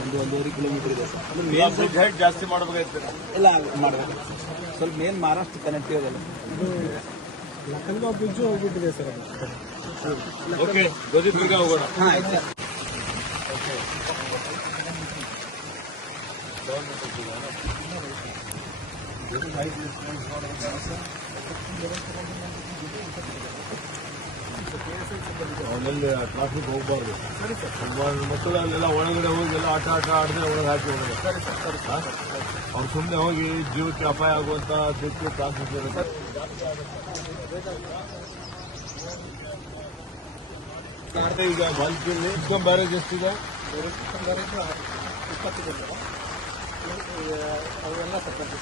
1-1.5 kilometre ಇದೆ sir. Bridge height ಜಾಸ್ತಿ ಮಾಡಬೇಕಾಯ್ತು. ಇಲ್ಲ ಮಾಡಬೇಕು ಸ್ವಲ್ಪ ಮೇನ್ ಮಹಾರಾಷ್ಟ್ರ ಕನೆಕ್ಟ್ ಇದೆಲ್ಲ. ಲಖನ್ಗಾಂವ್ ಬ್ರಿಡ್ಜು ಹೋಗ್ಬಿಟ್ಟಿದೆ ಸರ್. ಓಕೆ, ಗೋಧಿದುರ್ಗ ಹೋಗೋಣ. ಹಾಂ ಆಯ್ತು ಸರ್. ಅವನಲ್ಲಿ ಟ್ರಾಫಿಕ್ ಹೋಗಬಾರ್ದು. ಮಕ್ಕಳು ಅಲ್ಲೆಲ್ಲ ಒಳಗಡೆ ಹೋಗಿ ಎಲ್ಲ ಆಟ ಆಡದೆ ಒಳಗೆ ಹಾಕಿ ಒಳಗೆ ಅವ್ರು ಸುಮ್ಮನೆ ಹೋಗಿ ಜೀವಕ್ಕೆ ಅಪಾಯ ಆಗುವಂತ ಚಾನ್ಸಸ್ ಇರುತ್ತೆ. ಈಗ ಬಾಲ್ಕಿಯಲ್ಲಿ ಇನ್ಕಮ್ ಬ್ಯಾರೇಜ್ ಎಷ್ಟಿದೆ? 20 ಅವೆಲ್ಲ ಸಪ್ರೇಟ್.